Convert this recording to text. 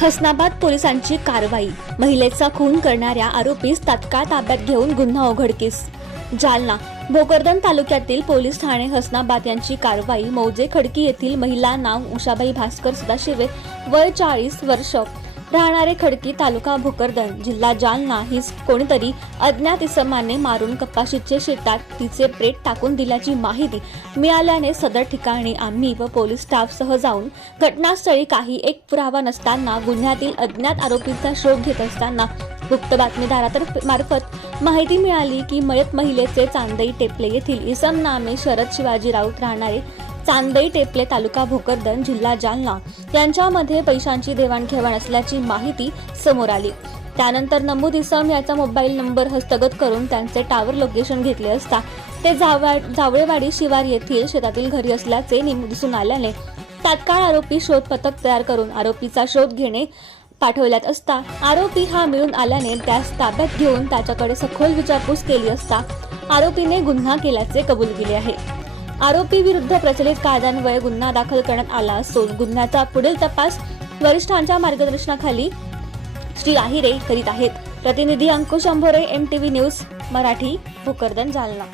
हसनाबाद पोलिसांची कारवाई। महिलेचा खून करणाऱ्या आरोपीस तात्काळ ताब्यात घेऊन गुन्हा उघडकीस। जालना भोकरदन तालुक्यातील पोलीस ठाणे हसनाबाद यांची कारवाई। मौजे खडकी येथील महिला नाव उषाबाई भास्कर सदाशिवे, वय 40 वर्ष, राहणारे खडकी, तालुका भोकरदन, जिल्हा जालना, ही कोणीतरी अज्ञात इसमाने मारून कपाशीच्या शेतात तिचे प्रेत टाकून दिल्याची माहिती मिळाल्याने सदर ठिकाणी आम्ही व पोलीस स्टाफ सह जाऊन घटनास्थळी काही एक पुरावा नसताना गुन्ह्यातील अज्ञात आरोपीचा शोध घेत असताना गुप्त बातमीदारामार्फत माहिती मिळाली की मयत महिलेचे चांदई टेपले येथील इसम नामे शरद शिवाजी राऊत, राहणारे चांदई टेपले, तालुका भोकरदन, जिल्हा जालना यांच्यामध्ये पैशांची देवाणघेवाण असल्याची माहिती समोर आली। त्यानंतर नमूद इसम याचा मोबाईल नंबर हस्तगत करून त्यांचे टावर लोकेशन घेतले असता ते जावळेवाडी शिवार येथील शेतातील घरी असल्याचे दिसून आल्याने तात्काळ आरोपी शोध पथक तयार करून आरोपीचा शोध घेणे पाठवल्यात असता आरोपी हा मिळून आल्याने त्यास ताब्यात घेऊन त्याच्याकडे सखोल विचारपूस केली असता आरोपीने गुन्हा केल्याचे कबूल केले आहे। आरोपी विरुद्ध प्रचलित कायद्यान्वये गुन्हा दाखल करण्यात आला असून गुन्ह्याचा पुढील तपास वरिष्ठांच्या मार्गदर्शनाखाली श्री आहिरे करीत आहेत। प्रतिनिधी अंकुश अंभोरे, MTV न्यूज मराठी, भोकरदन, जालना।